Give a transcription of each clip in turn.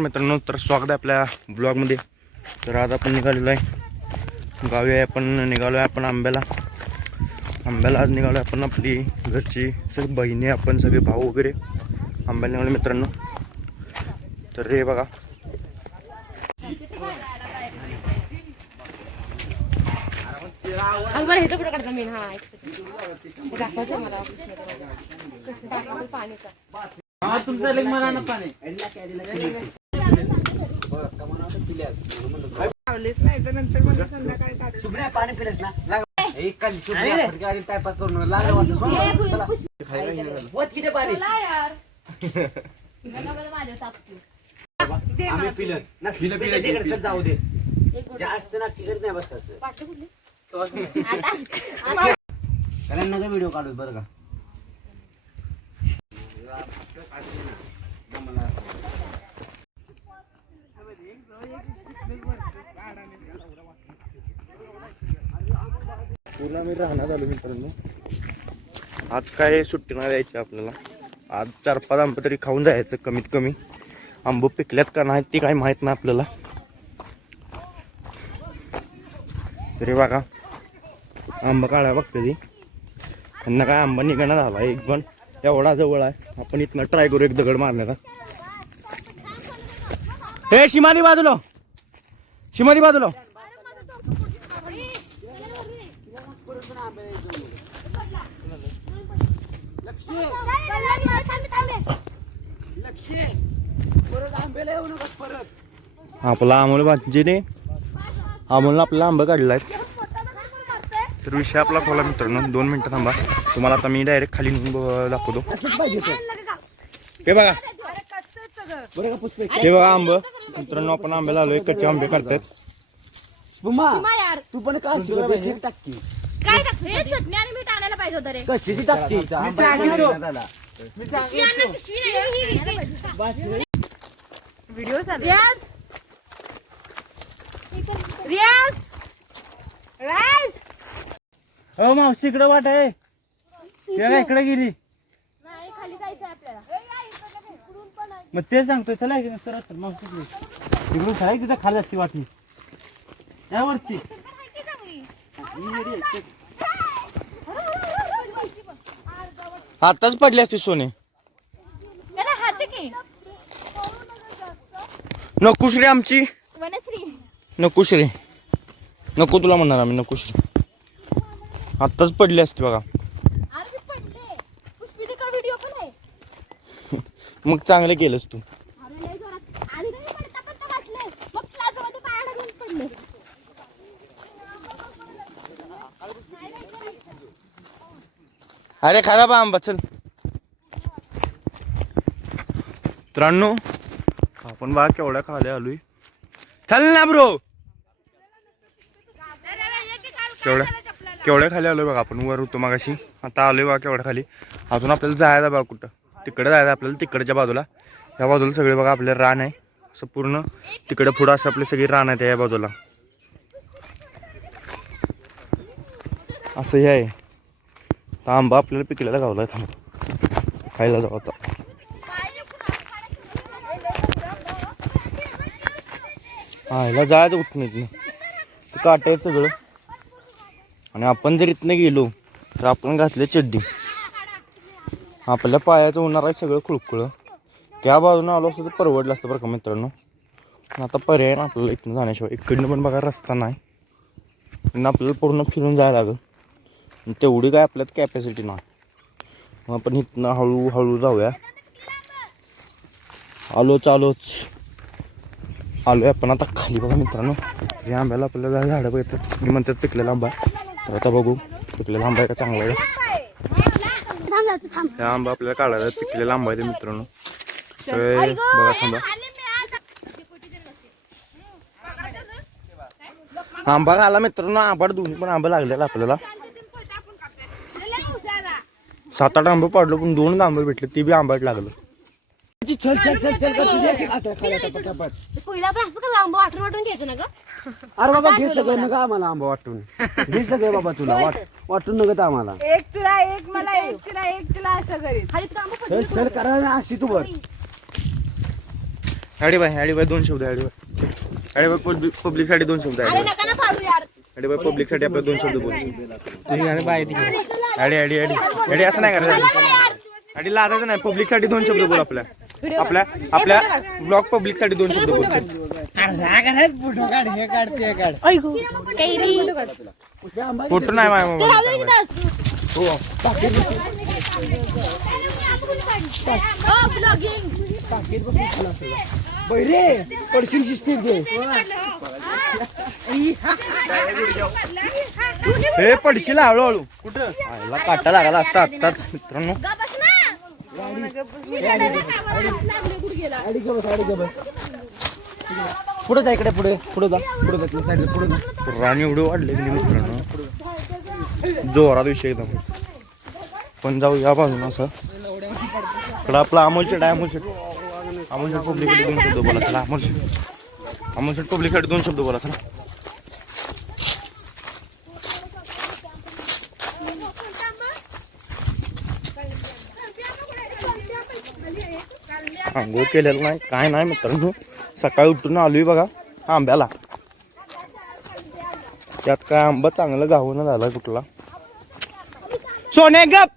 नमस्कार मित्रांनो, तर स्वागत आहे आपल्या ब्लॉगमध्ये। तर आज आपण निघालेलो आहे गावी आहे, आपण निघालो आहे आपण आंब्याला आज निघालो आहे आपण, आपली घरची सगळी बहिणी आपण सगळे भाऊ वगैरे आंब्याला निघालो मित्रांनो। तर हे बघा तुमचा लेग मला ना पाणी सुब्रिया पाणी पिलेस ना एक काली सुब्रिया टाइपात करून लागलं वाटतं वत किती पाणी आम्ही पिलं ना पिलं जाऊ दे जास्त ना तिकडे नाही बसायचं कारण नका व्हिडिओ काढू बरं का तुला मी राहण्यात आलो मित्रांनो। आज काय सुट्टी नाही द्यायची आपल्याला, आज 4-5 आंबे तरी खाऊन जायचं कमीत कमी। आंबे पिकल्यात का नाही ते काही माहीत नाही आपल्याला। तरी बघा आंबा काढायला बघते ती, त्यांना काय आंबा निघणं झाला एक पण एवढा जवळ आहे। आपण इथनं ट्राय करू एक दगड मारण्याचा। हे शिमादी बाजूला, शिमादी बाजूला आपला अमोल भाजीने अमोलनं आपल्याला आंबा काढला आहे। तर विषय आपला खोला मित्रांनो, 2 मिनिटं थांबा, तुम्हाला आता मी डायरेक्ट खाली नेऊन दाखवतो। हे बघा हे बघा आंब मित्रांनो, आपण आंब्याला आलोय, कच्चे आंबे काढतात। तू पण काय टाकती काय टाकते चटणी आणि मीठ आणायला पाहिजे होतं रे। कशाची टाकती व्हिडिओ रियाज रियाज राज हो मावशी इकडे वाट आहे इकडे गेली नाही, खाली जायचं आपल्याला। मग ते सांगतोय चला सर मावशी इकडून काय तिथं खाली असते वाटणी यावरती आताच पडली असती सोने। त्याला हात की नकुश्री आमची वनश्री नकुश्री नको तुला म्हणणार आम्ही नकुश्री, आताच पडली असती बघा। अरे पडले पुष्पिका व्हिडिओ पण आहे। मग चांगलं केलंस तू। अरे लय जोरात आणि नाही पडता पडता वाचले, मग प्लाझोमध्ये पाय अडकून पडले। अरे खराब आंबा चल। मित्रांनो आपण बघा केवढ्या खाल्या आलोय, चल ना ब्रो, केवढ्या खाली आलोय बघा आपण। वर होतो मागाशी, आता आलोय बघा केवढ्या खाली। अजून आपल्याला जायचं बघा कुठं, तिकडे जायचं आपल्याला, तिकडच्या बाजूला। या बाजूला सगळे बघा आपले रान आहे, असं पूर्ण तिकडे पुढं असं आपले सगळे रान आहे या बाजूला, असं हे आहे। आंबा आपल्याला पिकलेला गावला खायला जाऊ आता। हा ह्याला जायचं उठून इथनं, ते काटे आहेत सगळं। आणि आपण जर इथनं गेलो तर आपण घातले चड्डी, आपल्या पायाचं होणार आहे सगळं खुळखुळं। त्या बाजूनं आलो असतं तर परवडलं असतं बरं का मित्रांनो। आता पर्याय ना आपल्याला इथनं जाण्याशिवाय, इकडनं पण बघा रस्ता नाही, पण आपल्याला पूर्ण फिरून जायला लागेल। तेवढी काय आपल्यात कॅपॅसिटी नाही, मग आपण इथनं हळूहळू जाऊया। आलोच आलोय आपण आता खाली बघा मित्रांनो। या आंब्याला आपल्याला झाडं येतात, मी म्हणतात पिकलेला आंबा। तर आता बघू पिकलेला आंबा आहे का चांगला आहे। त्या आंबा आपल्याला काढायला पिकलेला आंबा आहे मित्रांनो। बघा थांबा, आंबा खाला मित्रांनो, आंबा दोन्ही पण आंबा लागलेला आपल्याला। 7-8 आंबे पाडलो पण 2 आंबे भेटले, ते बी आंबाट लागलं। चल चल चल चल पहिला पण असं का आंबा वाटून वाटून घ्यायचं ना ग। अरे बाबा घे सगळं नका आम्हाला आंबा वाटून, घे सगळं बाबा तुला वाटून नका आम्हाला। एक तुला एक मला एक तुला असं करीत खाली तर आंबा चल चल करा ना अशी तू बर ॲडी बाय 2 शब्द ॲडी बाय पब्लिक साठी 2 शब्द अरे नका ना फाडू यार. ॲडी बाय पब्लिक साठी आपल्या 2 शब्द बोल ॲडी असं नाही करायचं. ॲडी लाजायचं नाही. पब्लिक साठी 2 शब्द बोल. आपल्या ब्लॉग पब्लिक साठी 2 शब्द बोल. कैरी. फोटो नाही माझ्या ते राहू दे मोबाईल. इथंच. हो हो, vlogging. हे पडशील हळूहळू. कुठं आयला काटा लागला असता आत्ताच मित्रांनो. गा बस ना. मी रडायला कामाला लागले गुडघ्याला. पुढे जा इकडे पुढे जा साईडला पुढे जा. राणी एवढं वाढले की नाही मित्रांनो. जोरात विषय एकदम. पण जाऊ या बाजून असं इकडं आपला अमोल शेट पब्लिकसाठी 2 शब्द बोला. चला अमोल शेट पब्लिकसाठी 2 शब्द बोला. चला आंघोळ केलेलं नाही काय नाही मित्रांनो. सकाळी उठून आलोय बघा आंब्याला. त्यात काय आंबा चांगलं गावून झाला कुठला. सोने गप.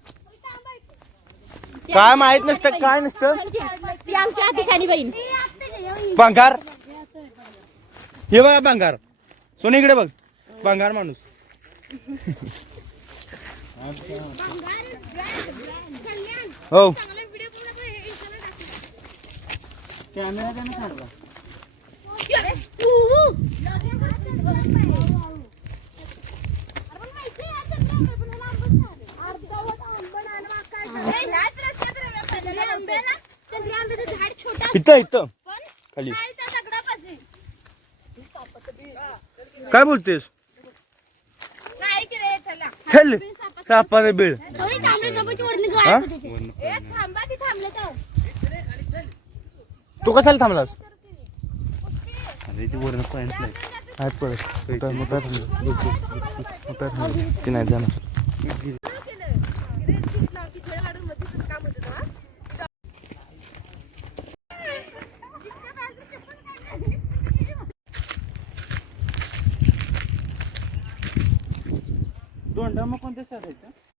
काय माहित नसतं काय नसतं. ती आमची आतिशानी बहीण. भांगार हे बघा भांगार. सोने इकडे बघ भांगार माणूस. हो कॅमेरा त्याने काढला. इथं खाली काय बोलतेस. चल सापाचे बिळ. हा? तू कशाला थांबलास. अरे ते वरनं पॉईंट नाही. आहेत पडत मोठा ती नाही जाणार. दोंडा मग कोणत्या साईड आहे?